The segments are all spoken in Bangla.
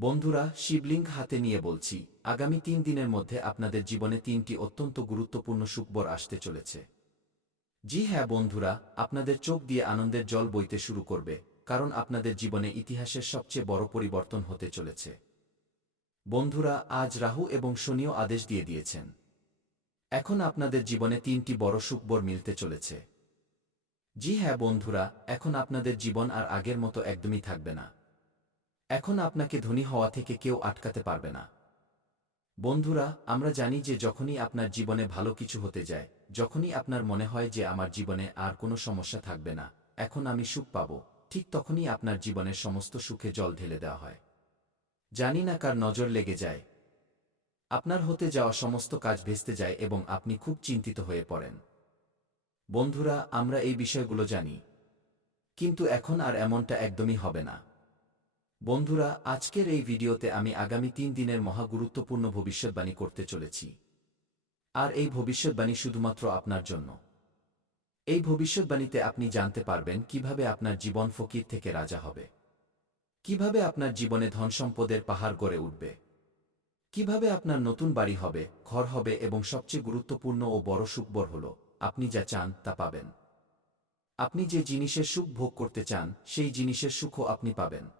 বন্ধুরা, শিবলিঙ্গ হাতে নিয়ে বলছি, আগামী তিন দিনের মধ্যে আপনাদের জীবনে তিনটি অত্যন্ত গুরুত্বপূর্ণ সুখবর আসতে চলেছে। জি হ্যাঁ বন্ধুরা, আপনাদের চোখ দিয়ে আনন্দের জল বইতে শুরু করবে, কারণ আপনাদের জীবনে ইতিহাসের সবচেয়ে বড় পরিবর্তন হতে চলেছে। বন্ধুরা, আজ রাহু এবং শনিও আদেশ দিয়ে দিয়েছেন। এখন আপনাদের জীবনে তিনটি বড় সুখবর মিলতে চলেছে। জি হ্যাঁ বন্ধুরা, এখন আপনাদের জীবন আর আগের মতো একদমই থাকবে না। এখন আপনাকে ধনী হওয়া থেকে কেউ আটকাতে পারবে না। বন্ধুরা, আমরা জানি যে যখনই আপনার জীবনে ভালো কিছু হতে যায়, যখনই আপনার মনে হয় যে আমার জীবনে আর কোনো সমস্যা থাকবে না, এখন আমি সুখ পাব, ঠিক তখনই আপনার জীবনের সমস্ত সুখে জল ঢেলে দেওয়া হয়। জানি না কার নজর লেগে যায়। আপনার হতে যাওয়া সমস্ত কাজ ভেস্তে যায় এবং আপনি খুব চিন্তিত হয়ে পড়েন। বন্ধুরা, আমরা এই বিষয়গুলো জানি। কিন্তু এখন আর এমনটা একদমই হবে না। বন্ধুরা, আজকের এই ভিডিওতে আমি আগামী তিন দিনের মহা গুরুত্বপূর্ণ ভবিষ্যৎবাণী করতে চলেছি। আর এই ভবিষ্যৎবাণী শুধুমাত্র আপনার জন্য। এই ভবিষ্যৎবাণীতে আপনি জানতে পারবেন কীভাবে আপনার জীবন ফকির থেকে রাজা হবে। কীভাবে আপনার জীবনে ধন সম্পদের পাহাড় গড়ে উঠবে। কীভাবে আপনার নতুন বাড়ি হবে, ঘর হবে এবং সবচেয়ে গুরুত্বপূর্ণ ও বড় সুখবর হল, আপনি যা চান তা পাবেন। আপনি যে জিনিসের সুখ ভোগ করতে চান, সেই জিনিসের সুখও আপনি পাবেন।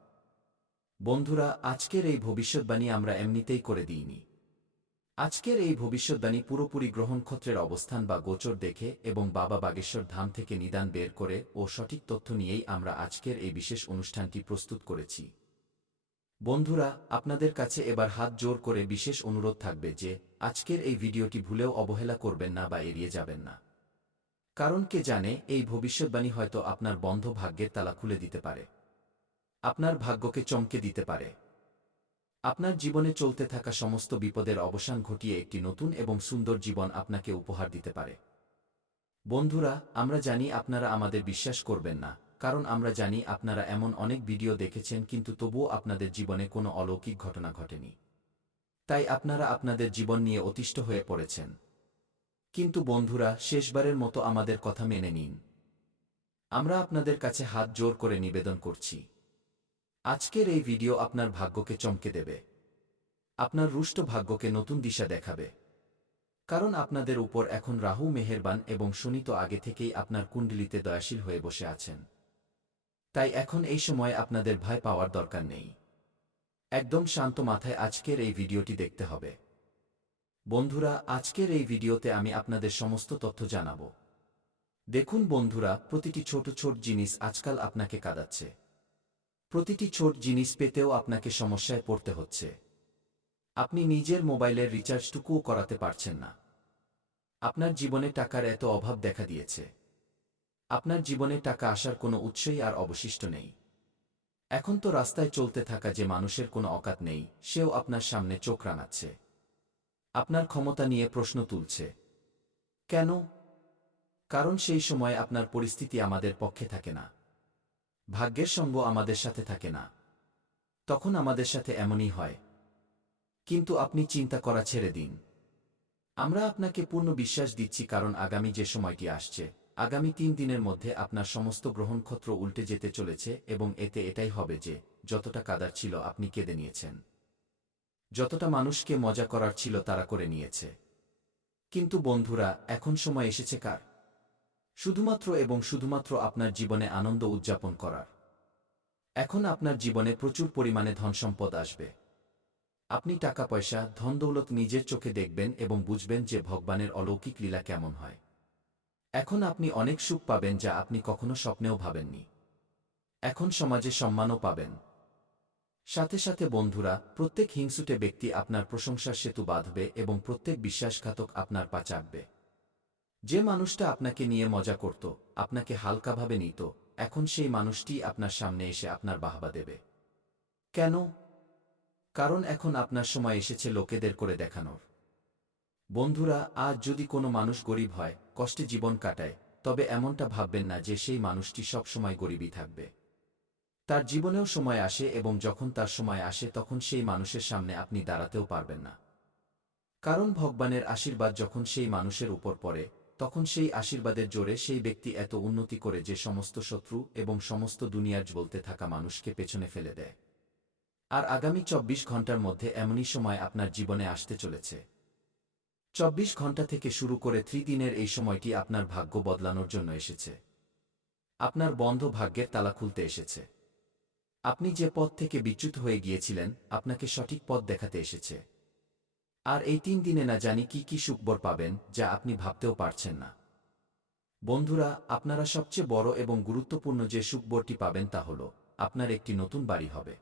বন্ধুরা, আজকের এই ভবিষ্যৎবাণী আমরা এমনিতেই করে দিইনি। আজকের এই ভবিষ্যৎবাণী পুরোপুরি গ্রহণক্ষত্রের অবস্থান বা গোচর দেখে এবং বাবা বাগেশ্বর ধাম থেকে নিদান বের করে ও সঠিক তথ্য নিয়েই আমরা আজকের এই বিশেষ অনুষ্ঠানটি প্রস্তুত করেছি। বন্ধুরা, আপনাদের কাছে এবার হাত জোর করে বিশেষ অনুরোধ থাকবে যে, আজকের এই ভিডিওটি ভুলেও অবহেলা করবেন না বা এড়িয়ে যাবেন না। কারণ কে জানে, এই ভবিষ্যৎবাণী হয়তো আপনার বন্ধ ভাগ্যের তালা খুলে দিতে পারে। আপনার ভাগ্যকে চমকে দিতে পারে। আপনার জীবনে চলতে থাকা সমস্ত বিপদের অবসান ঘটিয়ে একটি নতুন এবং সুন্দর জীবন আপনাকে উপহার দিতে পারে। বন্ধুরা, আমরা জানি আপনারা আমাদের বিশ্বাস করবেন না, কারণ আমরা জানি আপনারা এমন অনেক ভিডিও দেখেছেন কিন্তু তবুও আপনাদের জীবনে কোনো অলৌকিক ঘটনা ঘটেনি। তাই আপনারা আপনাদের জীবন নিয়ে অতিষ্ঠ হয়ে পড়েছেন। কিন্তু বন্ধুরা, শেষবারের মতো আমাদের কথা মেনে নিন। আমরা আপনাদের কাছে হাত জোর করে নিবেদন করছি। আজকের এই ভিডিও আপনার ভাগ্যকে চমকে দেবে। আপনার রুষ্ট ভাগ্যকে নতুন দিশা দেখাবে। কারণ আপনাদের উপর এখন রাহু মেহেরবান এবং শনি তো আগে থেকেই আপনার কুণ্ডলিতে দয়াশীল হয়ে বসে আছেন। তাই এখন এই সময় আপনাদের ভয় পাওয়ার দরকার নেই। একদম শান্ত মাথায় আজকের এই ভিডিওটি দেখতে হবে। বন্ধুরা, আজকের এই ভিডিওতে আমি আপনাদের সমস্ত তথ্য জানাব। দেখুন বন্ধুরা, প্রতিটি ছোট ছোট জিনিস আজকাল আপনাকে কাঁদাচ্ছে। প্রতিটি ছোট জিনিস পেতেও আপনাকে সমস্যায় পড়তে হচ্ছে। আপনি নিজের মোবাইলের রিচার্জটুকুও করাতে পারছেন না। আপনার জীবনে টাকার এত অভাব দেখা দিয়েছে। আপনার জীবনে টাকা আসার কোনো উৎসই আর অবশিষ্ট নেই। এখন তো রাস্তায় চলতে থাকা যে মানুষের কোনো অকাত নেই, সেও আপনার সামনে চোখ রাঙাচ্ছে। আপনার ক্ষমতা নিয়ে প্রশ্ন তুলছে। কেন? কারণ সেই সময় আপনার পরিস্থিতি আমাদের পক্ষে থাকে না। ভাগ্যের সঙ্গ আমাদের সাথে থাকে না। তখন আমাদের সাথে এমনই হয়। কিন্তু আপনি চিন্তা করা ছেড়ে দিন। আমরা আপনাকে পূর্ণ বিশ্বাস দিচ্ছি কারণ আগামী যে সময়টি আসছে, আগামী তিন দিনের মধ্যে আপনার সমস্ত গ্রহণক্ষত্র উল্টে যেতে চলেছে এবং এতে এটাই হবে যে, যতটা কাদার ছিল আপনি কেঁদে নিয়েছেন। যতটা মানুষকে মজা করার ছিল তারা করে নিয়েছে। কিন্তু বন্ধুরা, এখন সময় এসেছে কার? শুধুমাত্র এবং শুধুমাত্র আপনার জীবনে আনন্দ উদযাপন করার। এখন আপনার জীবনে প্রচুর পরিমাণে ধনসম্পদ আসবে। আপনি টাকা, পয়সা, ধন, দৌলত নিজের চোখে দেখবেন এবং বুঝবেন যে ভগবানের অলৌকিক লীলা কেমন হয়। এখন আপনি অনেক সুখ পাবেন যা আপনি কখনো স্বপ্নেও ভাবেননি। এখন সমাজে সম্মানও পাবেন। সাথে সাথে বন্ধুরা, প্রত্যেক হিংসুটে ব্যক্তি আপনার প্রশংসার সেতু বাঁধবে এবং প্রত্যেক বিশ্বাসঘাতক আপনার পা চাটবে যে মানুষটা আপনাকে নিয়ে মজা করত, আপনাকে হালকাভাবে নিত, এখন সেই মানুষটি আপনার সামনে এসে আপনার বাহবা দেবে। কেন? কারণ এখন আপনার সময় এসেছে লোকেদের করে দেখানোর। বন্ধুরা, আজ যদি কোনো মানুষ গরিব হয়, কষ্টে জীবন কাটায়, তবে এমনটা ভাববেন না যে সেই মানুষটি সব সময় গরিবই থাকবে। তার জীবনেও সময় আসে এবং যখন তার সময় আসে তখন সেই মানুষের সামনে আপনি দাঁড়াতেও পারবেন না। কারণ ভগবানের আশীর্বাদ যখন সেই মানুষের উপর পড়ে তখন সেই আশীর্বাদের জোরে সেই ব্যক্তি এত উন্নতি করে যে সমস্ত শত্রু এবং সমস্ত দুনিয়ার জ্বলতে থাকা মানুষকে পেছনে ফেলে দেয়। আর আগামী চব্বিশ ঘণ্টার মধ্যে এমনই সময় আপনার জীবনে আসতে চলেছে। চব্বিশ ঘণ্টা থেকে শুরু করে থ্রি দিনের এই সময়টি আপনার ভাগ্য বদলানোর জন্য এসেছে। আপনার বন্ধ ভাগ্যের তালা খুলতে এসেছে। আপনি যে পথ থেকে বিচ্যুত হয়ে গিয়েছিলেন, আপনাকে সঠিক পথ দেখাতে এসেছে। আর এই তিন দিনে না জানি কি কি সুখবর পাবেন, যা আপনি ভাবতেও পারছেন না। বন্ধুরা, আপনারা সবচেয়ে বড় এবং গুরুত্বপূর্ণ যে সুখবরটি পাবেন তা হল, আপনার একটি নতুন বাড়ি হবে।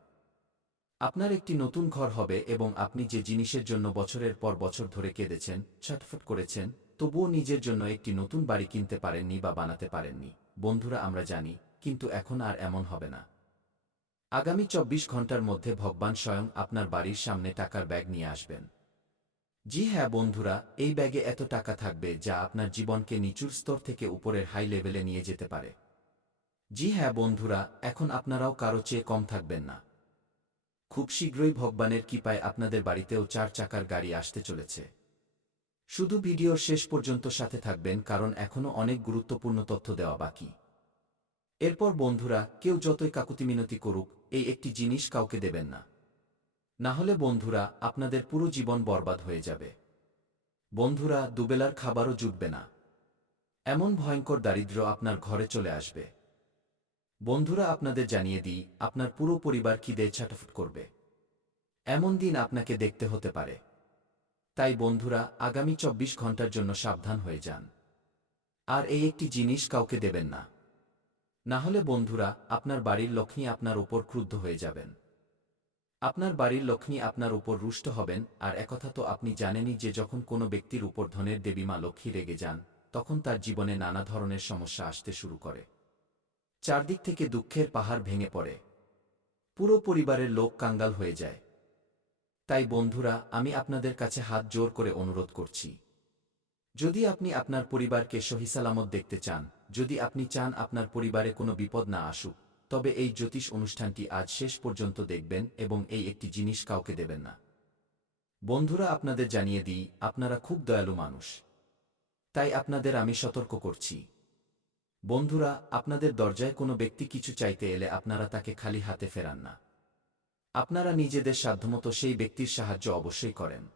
আপনার একটি নতুন ঘর হবে এবং আপনি যে জিনিসের জন্য বছরের পর বছর ধরে কেঁদেছেন, ছটফট করেছেন, তবুও নিজের জন্য একটি নতুন বাড়ি কিনতে পারেননি বা বানাতে পারেননি। বন্ধুরা, আমরা জানি, কিন্তু এখন আর এমন হবে না। আগামী চব্বিশ ঘণ্টার মধ্যে ভগবান স্বয়ং আপনার বাড়ির সামনে টাকার ব্যাগ নিয়ে আসবেন। জি হ্যাঁ বন্ধুরা, এই ব্যাগে এত টাকা থাকবে যা আপনার জীবনকে নিচুর স্তর থেকে উপরের হাই লেভেলে নিয়ে যেতে পারে। জি হ্যাঁ বন্ধুরা, এখন আপনারাও কারও চেয়ে কম থাকবেন না। খুব শীঘ্রই ভগবানের কৃপায় আপনাদের বাড়িতেও চার চাকার গাড়ি আসতে চলেছে। শুধু ভিডিওর শেষ পর্যন্ত সাথে থাকবেন কারণ এখনও অনেক গুরুত্বপূর্ণ তথ্য দেওয়া বাকি। এরপর বন্ধুরা, কেউ যতই কাকুতি মিনতি করুক, এই একটি জিনিস কাউকে দেবেন না। না হলে বন্ধুরা, আপনাদের পুরো জীবন বরবাদ হয়ে যাবে। বন্ধুরা, দুবেলার খাবারও জুটবে না। এমন ভয়ঙ্কর দারিদ্র্য আপনার ঘরে চলে আসবে। বন্ধুরা, আপনাদের জানিয়ে দিই, আপনার পুরো পরিবার খিদে ছাটাফুট করবে। এমন দিন আপনাকে দেখতে হতে পারে। তাই বন্ধুরা, আগামী চব্বিশ ঘণ্টার জন্য সাবধান হয়ে যান। আর এই একটি জিনিস কাউকে দেবেন না। না হলে বন্ধুরা, আপনার বাড়ির লক্ষ্মী আপনার উপর ক্রুদ্ধ হয়ে যাবেন। আপনার বাড়ির লক্ষ্মী আপনার উপর রুষ্ট হবেন, আর একথা তো আপনি জানেনই যে যখন কোনো ব্যক্তির উপর ধনের দেবী মা লক্ষ্মী রেগে যান, তখন তার জীবনে নানা ধরনের সমস্যা আসতে শুরু করে। চারদিক থেকে দুঃখের পাহাড় ভেঙে পড়ে। পুরো পরিবারের লোক কাঙ্গাল হয়ে যায়। তাই বন্ধুরা, আমি আপনাদের কাছে হাত জোর করে অনুরোধ করছি। যদি আপনি আপনার পরিবারকে সহিসালামত দেখতে চান, যদি আপনি চান আপনার পরিবারে কোনো বিপদ না আসুক তবে এই জ্যোতিষ অনুষ্ঠানটি আজ শেষ পর্যন্ত দেখবেন এবং এই একটি জিনিস কাউকে দেবেন না। বন্ধুরা, আপনাদের জানিয়ে দিই, আপনারা খুব দয়ালু মানুষ। তাই আপনাদের আমি সতর্ক করছি। বন্ধুরা, আপনাদের দরজায় কোনো ব্যক্তি কিছু চাইতে এলে আপনারা তাকে খালি হাতে ফেরান না। আপনারা নিজেদের সাধ্যমতো সেই ব্যক্তির সাহায্য অবশ্যই করেন।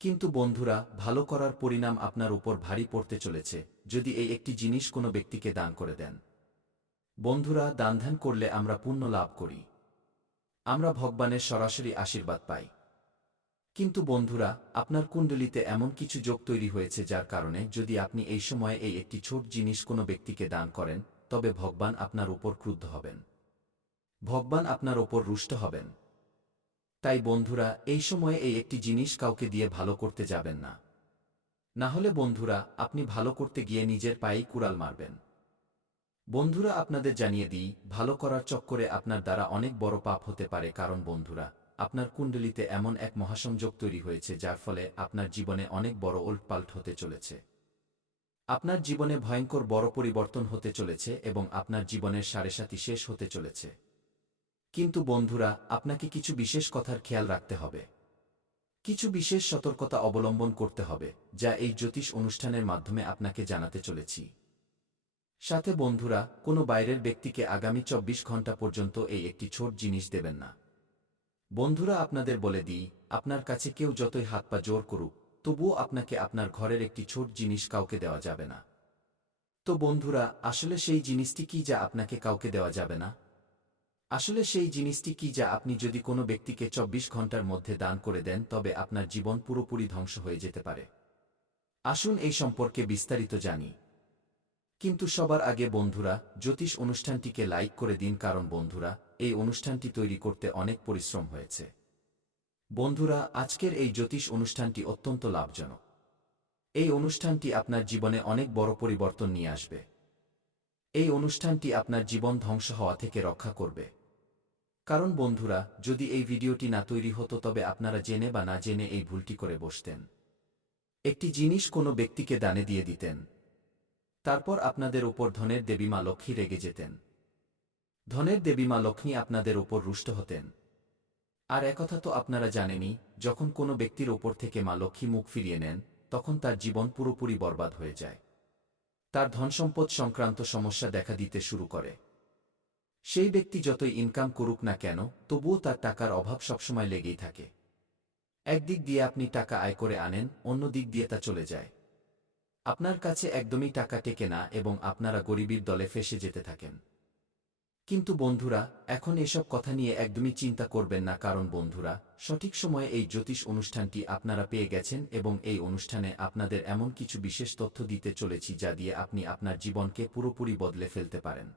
কিন্তু বন্ধুরা, ভালো করার পরিণাম আপনার উপর ভারী পড়তে চলেছে, যদি এই একটি জিনিস কোনো ব্যক্তিকে দান করে দেন। বন্ধুরা দানধ্যান করলে আমরা পুণ্য লাভ করি। আমরা ভগবানের সরাসরি আশীর্বাদ পাই। কিন্তু বন্ধুরা, আপনার কুণ্ডলিতে এমন কিছু যোগ তৈরি হয়েছে যার কারণে যদি আপনি এই সময়ে এই একটি ছোট জিনিস কোনো ব্যক্তিকে দান করেন, তবে ভগবান আপনার উপর ক্রুদ্ধ হবেন। ভগবান আপনার ওপর রুষ্ট হবেন। তাই বন্ধুরা, এই সময়ে এই একটি জিনিস কাউকে দিয়ে ভালো করতে যাবেন না। না হলে বন্ধুরা, আপনি ভালো করতে গিয়ে নিজের পায়েই কুড়াল মারবেন। বন্ধুরা আপনাদের জানিয়ে দিই, ভালো করার চক্করে আপনার দ্বারা অনেক বড় পাপ হতে পারে। কারণ বন্ধুরা, আপনার কুণ্ডলিতে এমন এক মহাসংযোগ তৈরি হয়েছে যার ফলে আপনার জীবনে অনেক বড় ওল্টপাল্ট হতে চলেছে। আপনার জীবনে ভয়ঙ্কর বড় পরিবর্তন হতে চলেছে এবং আপনার জীবনের সাড়ে সাতি শেষ হতে চলেছে। কিন্তু বন্ধুরা, আপনাকে কিছু বিশেষ কথার খেয়াল রাখতে হবে। কিছু বিশেষ সতর্কতা অবলম্বন করতে হবে, যা এই জ্যোতিষ অনুষ্ঠানের মাধ্যমে আপনাকে জানাতে চলেছি। সাথে বন্ধুরা, কোনো বাইরের ব্যক্তিকে আগামী চব্বিশ ঘণ্টা পর্যন্ত এই একটি ছোট জিনিস দেবেন না। বন্ধুরা, আপনাদের বলে দিই, আপনার কাছে কেউ যতই হাত পা জোর করুক, তবুও আপনাকে আপনার ঘরের একটি ছোট জিনিস কাউকে দেওয়া যাবে না। তো বন্ধুরা, আসলে সেই জিনিসটি কি যা আপনাকে কাউকে দেওয়া যাবে না? আসলে সেই জিনিসটি কি যা আপনি যদি কোনো ব্যক্তিকে চব্বিশ ঘণ্টার মধ্যে দান করে দেন, তবে আপনার জীবন পুরোপুরি ধ্বংস হয়ে যেতে পারে? আসুন এই সম্পর্কে বিস্তারিত জানি। কিন্তু সবার আগে বন্ধুরা, জ্যোতিষ অনুষ্ঠানটিকে লাইক করে দিন কারণ বন্ধুরা, এই অনুষ্ঠানটি তৈরি করতে অনেক পরিশ্রম হয়েছে। বন্ধুরা, আজকের এই জ্যোতিষ অনুষ্ঠানটি অত্যন্ত লাভজনক। এই অনুষ্ঠানটি আপনার জীবনে অনেক বড় পরিবর্তন নিয়ে আসবে। এই অনুষ্ঠানটি আপনার জীবন ধ্বংস হওয়া থেকে রক্ষা করবে। কারণ বন্ধুরা, যদি এই ভিডিওটি না তৈরি হতো তবে আপনারা জেনে বা না জেনে এই ভুলটি করে বসতেন। একটি জিনিস কোনো ব্যক্তিকে দানে দিয়ে দিতেন। তারপর আপনাদের উপর ধনের দেবী মা লক্ষ্মী রেগে যেতেন। ধনের দেবী মা লক্ষ্মী আপনাদের উপর রুষ্ট হতেন। আর একথা তো আপনারা জানেনই, যখন কোনো ব্যক্তির ওপর থেকে মা লক্ষ্মী মুখ ফিরিয়ে নেন, তখন তার জীবন পুরোপুরি বরবাদ হয়ে যায়। তার ধনসম্পদ সংক্রান্ত সমস্যা দেখা দিতে শুরু করে। সেই ব্যক্তি যতই ইনকাম করুক না কেন, তবুও তার টাকার অভাব সবসময় লেগেই থাকে। একদিক দিয়ে আপনি টাকা আয় করে আনেন, অন্য দিক দিয়ে তা চলে যায়। আপনার কাছে একদমই টাকা টেকে না এবং আপনারা গরিবীর দলে ফেসে যেতে থাকেন। কিন্তু বন্ধুরা, এখন এসব কথা নিয়ে একদমই চিন্তা করবেন না, কারণ বন্ধুরা, সঠিক সময়ে এই জ্যোতিষ অনুষ্ঠানটি আপনারা পেয়ে গেছেন এবং এই অনুষ্ঠানে আপনাদের এমন কিছু বিশেষ তথ্য দিতে চলেছি যা দিয়ে আপনি আপনার জীবনকে পুরোপুরি বদলে ফেলতে পারেন।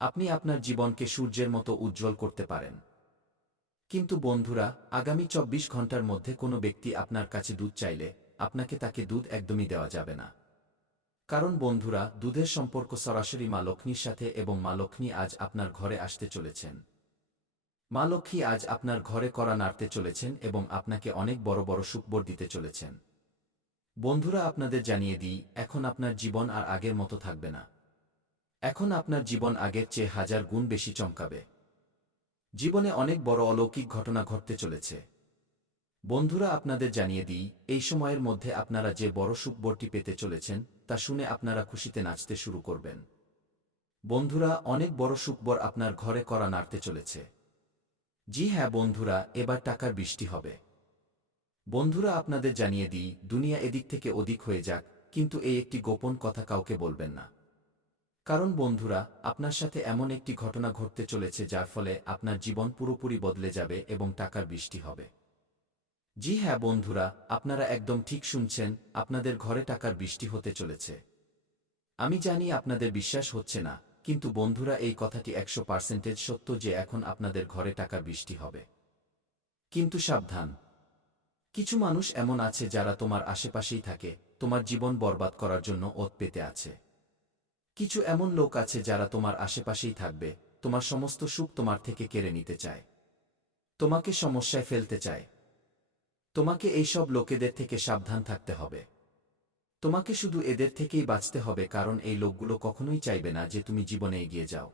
আপনি আপনার জীবনকে সূর্যের মতো উজ্জ্বল করতে পারেন। কিন্তু বন্ধুরা, আগামী চব্বিশ ঘণ্টার মধ্যে কোনো ব্যক্তি আপনার কাছে দুধ চাইলে আপনাকে তাকে দুধ একদমই দেওয়া যাবে না। কারণ বন্ধুরা, দুধের সম্পর্ক সরাসরি মা লক্ষ্মীর সাথে এবং মা লক্ষ্মী আজ আপনার ঘরে আসতে চলেছেন। মা লক্ষ্মী আজ আপনার ঘরে করা নাড়তে চলেছেন এবং আপনাকে অনেক বড় বড় সুখবর দিতে চলেছেন। বন্ধুরা, আপনাদের জানিয়ে দিই, এখন আপনার জীবন আর আগের মতো থাকবে না। এখন আপনার জীবন আগের চেয়ে হাজার গুণ বেশি চমকাবে। জীবনে অনেক বড় অলৌকিক ঘটনা ঘটতে চলেছে। বন্ধুরা আপনাদের জানিয়ে দিই, এই সময়ের মধ্যে আপনারা যে বড় সুখবরটি পেতে চলেছেন, তা শুনে আপনারা খুশিতে নাচতে শুরু করবেন। বন্ধুরা, অনেক বড় সুখবর আপনার ঘরে করা নাড়তে চলেছে। জি হ্যাঁ বন্ধুরা, এবার টাকার বৃষ্টি হবে। বন্ধুরা, আপনাদের জানিয়ে দিই, দুনিয়া এদিক থেকে অধিক হয়ে যাক, কিন্তু এই একটি গোপন কথা কাউকে বলবেন না। কারণ বন্ধুরা, আপনার সাথে এমন একটি ঘটনা ঘটতে চলেছে যার ফলে আপনার জীবন পুরোপুরি বদলে যাবে এবং টাকার বৃষ্টি হবে। জি হ্যাঁ বন্ধুরা, আপনারা একদম ঠিক শুনছেন, আপনাদের ঘরে টাকার বৃষ্টি হতে চলেছে। আমি জানি আপনাদের বিশ্বাস হচ্ছে না, কিন্তু বন্ধুরা এই কথাটি একশো পার্সেন্টেজ সত্য যে এখন আপনাদের ঘরে টাকার বৃষ্টি হবে। কিন্তু সাবধান। কিছু মানুষ এমন আছে যারা তোমার আশেপাশেই থাকে, তোমার জীবন বরবাদ করার জন্য ওত পেতে আছে। কিছু এমন লোক আছে যারা তোমার আশেপাশেই থাকবে, তোমার সমস্ত সুখ তোমার থেকে কেড়ে নিতে চায়। তোমাকে সমস্যায় ফেলতে চায়। তোমাকে এইসব লোকেদের থেকে সাবধান থাকতে হবে। তোমাকে শুধু এদের থেকেই বাঁচতে হবে, কারণ এই লোকগুলো কখনোই চাইবে না যে তুমি জীবনে এগিয়ে যাও।